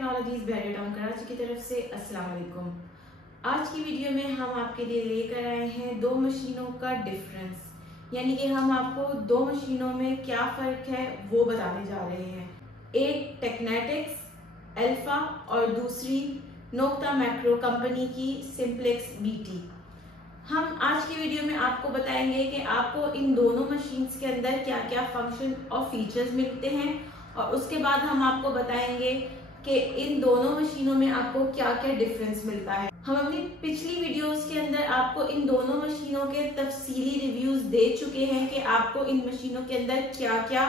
Technologies बहरे town Karachi की तरफ से अस्सलाम वालेकुम। आज की वीडियो में हम आपके लिए लेकर आए हैं दो मशीनों का डिफरेंस, यानी कि हम आपको दो मशीनों में क्या फ़र्क है वो बताने जा रहे हैं। एक टेक्नेटिक्स अल्फा और दूसरी नोक्ता मैक्रो कंपनी की सिंप्लेक्स बीटी। हम आज की वीडियो में आपको बताएंगे कि आपको इन दोनों मशीन्स के अंदर क्या क्या फंक्शन और फीचर्स मिलते हैं, और उसके बाद हम आपको बताएंगे कि इन दोनों मशीनों में आपको क्या क्या डिफरेंस मिलता है। हम अपनी पिछली वीडियोस के अंदर आपको इन दोनों मशीनों के तफसीली रिव्यूज दे चुके हैं कि आपको इन मशीनों के अंदर क्या क्या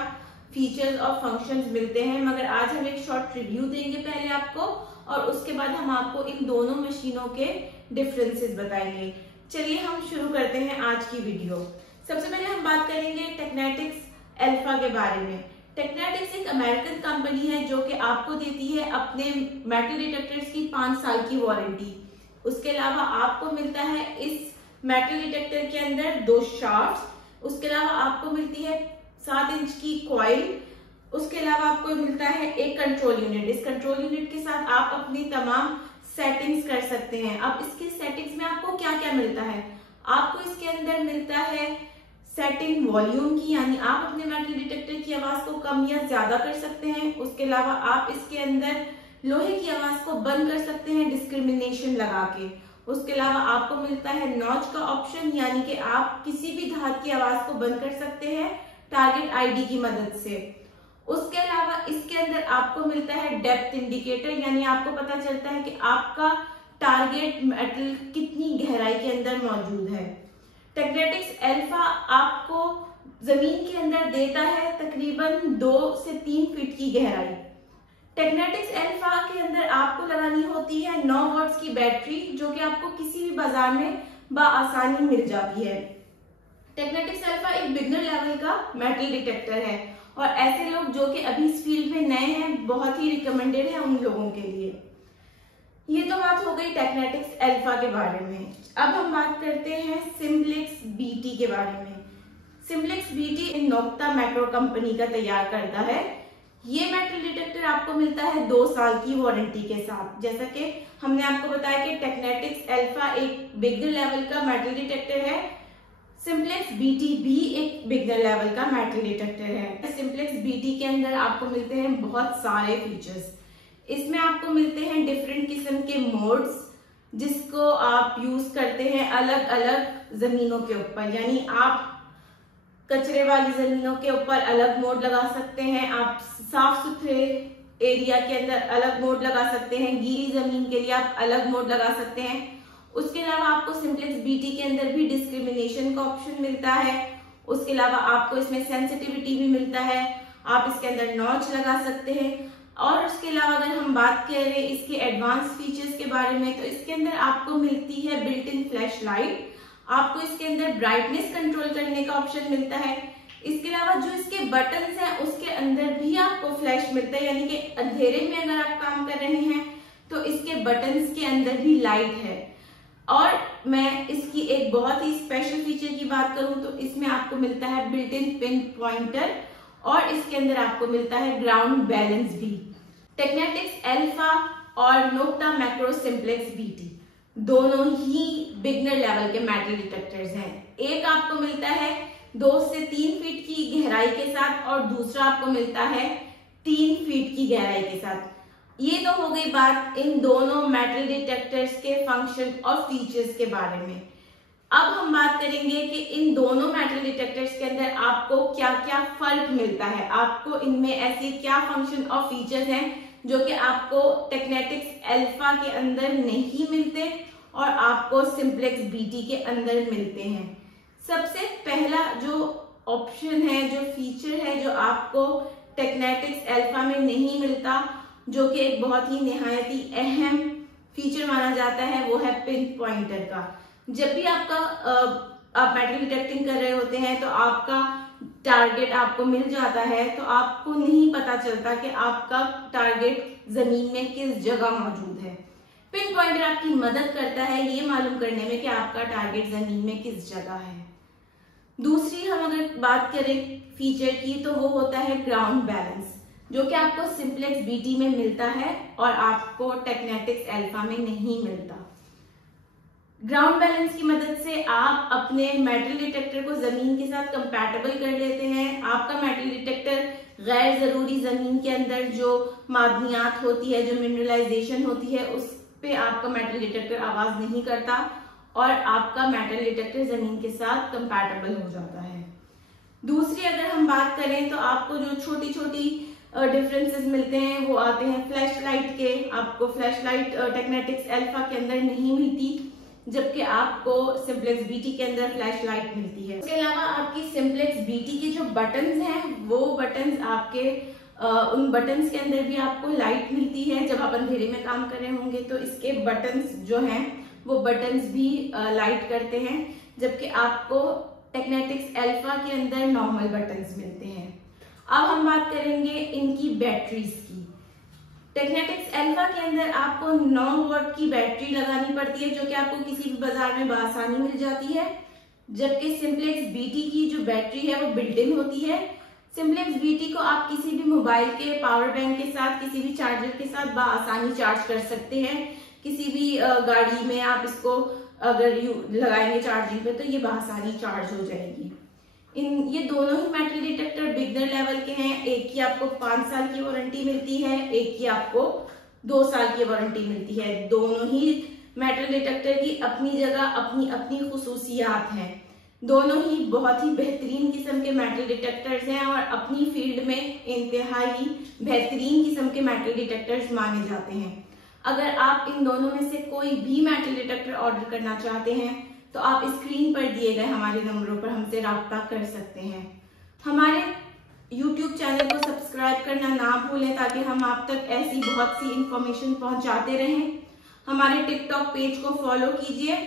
फीचर्स और फंक्शंस मिलते हैं, मगर आज हम एक शॉर्ट रिव्यू देंगे पहले आपको, और उसके बाद हम आपको इन दोनों मशीनों के डिफरेंसेस बताएंगे। चलिए हम शुरू करते हैं आज की वीडियो। सबसे पहले हम बात करेंगे टेक्नेटिक्स अल्फा के बारे में। टेक्नेटिक्स एक अमेरिकन कंपनी है जो कि आपको देती है अपने मेटल डिटेक्टर्स की 5 साल की वारंटी। उसके अलावा आपको मिलता है इस मेटल डिटेक्टर के अंदर 2 शाफ्ट्स, उसके अलावा आपको मिलती है 7 इंच की कॉइल, उसके अलावा आपको मिलता है एक कंट्रोल यूनिट। इस कंट्रोल यूनिट के साथ आप अपनी तमाम सेटिंग्स कर सकते हैं। अब इसके सेटिंग्स में आपको क्या क्या मिलता है? आपको इसके अंदर मिलता है सेटिंग वॉल्यूम की, यानी आप अपने मेटल डिटेक्टर की आवाज को कम या ज्यादा कर सकते हैं। उसके अलावा आप इसके अंदर लोहे की आवाज को बंद कर सकते हैं डिस्क्रिमिनेशन लगा के। उसके अलावा आपको मिलता है नॉच का ऑप्शन, यानी कि आप किसी भी धात की आवाज को बंद कर सकते हैं टारगेट आईडी की मदद से। उसके अलावा इसके अंदर आपको मिलता है डेप्थ इंडिकेटर, यानी आपको पता चलता है कि आपका टारगेट मेटल कितनी गहराई के अंदर मौजूद है। टेक्नेटिक्स अल्फा आपको जमीन के अंदर देता है तकरीबन 2 से 3 फीट की गहराई। टेक्नेटिक्स अल्फा के अंदर आपको लगानी होती है 9 वॉट्स की बैटरी, जो कि आपको किसी भी बाजार में बआसानी मिल जाती है। टेक्नेटिक्स अल्फा एक बिगनर लेवल का मेटल डिटेक्टर है, और ऐसे लोग जो कि अभी इस फील्ड में नए हैं बहुत ही रिकमेंडेड है उन लोगों के लिए। ये तो बात हो गई टेक्नेटिक्स अल्फा के बारे में। अब हम बात करते हैं सिंप्लेक्स बीटी के बारे में। सिंप्लेक्स बीटी नोक्ता मैक्रो कंपनी का तैयार करता है। ये मेटल डिटेक्टर आपको मिलता है 2 साल की वारंटी के साथ। जैसा कि हमने आपको बताया कि टेक्नेटिक्स अल्फा एक बिगनर लेवल का मेटल डिटेक्टर है, सिंप्लेक्स बीटी भी एक बिगनर लेवल का मेटल डिटेक्टर है। सिंप्लेक्स बीटी के अंदर आपको मिलते हैं बहुत सारे फीचर्स। इसमें आपको मिलते हैं डिफरेंट किस्म के मोड्स, जिसको आप यूज करते हैं अलग अलग जमीनों के ऊपर, यानी आप कचरे वाली जमीनों के ऊपर अलग मोड लगा सकते हैं, आप साफ सुथरे एरिया के अंदर अलग मोड लगा सकते हैं, गीली जमीन के लिए आप अलग मोड लगा सकते हैं। उसके अलावा आपको सिंप्लेक्स बीटी के अंदर भी डिस्क्रिमिनेशन का ऑप्शन मिलता है। उसके अलावा आपको इसमें सेंसिटिविटी भी मिलता है, आप इसके अंदर नॉच लगा सकते हैं। और उसके अलावा अगर हम बात करें इसके एडवांस फीचर्स के बारे में, तो इसके अंदर आपको मिलती है बिल्ट इन फ्लैश लाइट, आपको इसके अंदर ब्राइटनेस कंट्रोल करने का ऑप्शन मिलता है। इसके अलावा जो इसके बटन्स हैं उसके अंदर भी आपको फ्लैश मिलता है, यानी कि अंधेरे में अगर आप काम कर रहे हैं तो इसके बटन्स के अंदर भी लाइट है। और मैं इसकी एक बहुत ही स्पेशल फीचर की बात करूं तो इसमें आपको मिलता है बिल्ट इन पिन पॉइंटर, और इसके अंदर आपको मिलता है ग्राउंड बैलेंस भी। टेक्नेटिक्स अल्फा और नोक्ता मैक्रो सिंप्लेक्स बीटी दोनों ही बिगनर लेवल के मेटल डिटेक्टर्स हैं। एक आपको मिलता है 2 से 3 फीट की गहराई के साथ, और दूसरा आपको मिलता है 3 फीट की गहराई के साथ। ये तो हो गई बात इन दोनों मेटल डिटेक्टर्स के फंक्शन और फीचर्स के बारे में। अब हम बात करेंगे कि इन दोनों मेटल डिटेक्टर्स के अंदर आपको क्या क्या फर्क मिलता है, आपको इनमें ऐसे क्या फंक्शन और फीचर्स हैं जो कि आपको टेक्नेटिक्स अल्फा के अंदर नहीं मिलते और आपको सिंप्लेक्स बीटी के अंदर मिलते हैं। सबसे पहला जो ऑप्शन है, जो फीचर है जो आपको टेक्नेटिक्स अल्फा में नहीं मिलता, जो कि एक बहुत ही निहायत ही अहम फीचर माना जाता है, वो है पिन पॉइंटर का। जब भी आप मेटल डिटेक्टिंग कर रहे होते हैं तो आपका टारगेट आपको मिल जाता है, तो आपको नहीं पता चलता कि आपका टारगेट जमीन में किस जगह मौजूद है। पिन पॉइंटर आपकी मदद करता है ये मालूम करने में कि आपका टारगेट जमीन में किस जगह है। दूसरी हम अगर बात करें फीचर की, तो वो होता है ग्राउंड बैलेंस। जो कि आपको सिंप्लेक्स बीटी में मिलता है और आपको टेक्नेटिक्स अल्फा में नहीं मिलता। ग्राउंड बैलेंस की मदद से आप अपने मेटल डिटेक्टर को जमीन के साथ कंपैटिबल कर लेते हैं। आपका मेटल डिटेक्टर गैर जरूरी जमीन के अंदर जो मादनियात होती है, जो मिनरलाइजेशन होती है, उस पे आपका मेटल डिटेक्टर आवाज नहीं करता और आपका मेटल डिटेक्टर जमीन के साथ कंपैटिबल हो जाता है। दूसरी अगर हम बात करें तो आपको जो छोटी छोटी डिफरेंसेस मिलते हैं वो आते हैं फ्लैश लाइट के। आपको फ्लैश लाइट टेक्नेटिक्स अल्फा के अंदर नहीं मिलती, जबकि आपको सिंप्लेक्स बीटी के अंदर फ्लैश लाइट मिलती है। इसके अलावा आपकी सिंप्लेक्स बीटी के जो बटन्स हैं वो बटन्स आपके उन बटन्स के अंदर भी आपको लाइट मिलती है। जब आप अंधेरे में काम कर रहे होंगे तो इसके बटन्स जो हैं वो बटन्स भी लाइट करते हैं, जबकि आपको टेक्नेटिक्स अल्फा के अंदर नॉर्मल बटन्स मिलते हैं। अब हम बात करेंगे इनकी बैटरीज की। टेक्नेटिक्स अल्फा के अंदर आपको 9 वॉट की बैटरी लगानी पड़ती है, जो कि आपको किसी भी बाजार में बआसानी मिल जाती है, जबकि सिंप्लेक्स बीटी की जो बैटरी है वो बिल्ट इन होती है। सिंप्लेक्स बीटी को आप किसी भी मोबाइल के पावर बैंक के साथ, किसी भी चार्जर के साथ बआसानी चार्ज कर सकते हैं। किसी भी गाड़ी में आप इसको अगर लगाएंगे चार्जिंग पे तो ये बआसानी चार्ज हो जाएगी। ये दोनों ही मेटल डिटेक्टर बिगनर लेवल के हैं। एक की आपको 5 साल की वारंटी मिलती है, एक की आपको 2 साल की वारंटी मिलती है। दोनों ही मेटल डिटेक्टर की अपनी जगह अपनी अपनी खुसूसियात हैं। दोनों ही बहुत ही बेहतरीन किस्म के मेटल डिटेक्टर्स हैं और अपनी फील्ड में इंतहाई बेहतरीन किस्म के मेटल डिटेक्टर्स माने जाते हैं। अगर आप इन दोनों में से कोई भी मेटल डिटेक्टर ऑर्डर करना चाहते हैं तो आप स्क्रीन पर दिए गए हमारे नंबरों पर हमसे राब्ता कर सकते हैं। हमारे YouTube चैनल को सब्सक्राइब करना ना भूलें ताकि हम आप तक ऐसी बहुत सी इंफॉर्मेशन पहुंचाते रहें। हमारे टिकटॉक पेज को फॉलो कीजिए।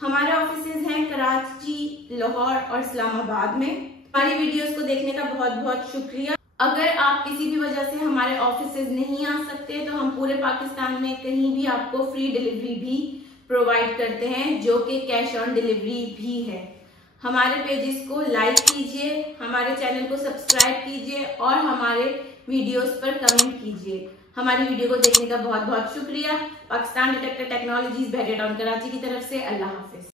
हमारे ऑफिसेज हैं कराची, लाहौर और इस्लामाबाद में। हमारी वीडियोस को देखने का बहुत बहुत शुक्रिया। अगर आप किसी भी वजह से हमारे ऑफिसेज नहीं आ सकते तो हम पूरे पाकिस्तान में कहीं भी आपको फ्री डिलीवरी भी प्रोवाइड करते हैं, जो कि कैश ऑन डिलीवरी भी है। हमारे पेजेस को लाइक कीजिए, हमारे चैनल को सब्सक्राइब कीजिए और हमारे वीडियोस पर कमेंट कीजिए। हमारी वीडियो को देखने का बहुत बहुत शुक्रिया। पाकिस्तान डिटेक्टर टेक्नोलॉजीज बहरिया टाउन कराची की तरफ से अल्लाह हाफिज।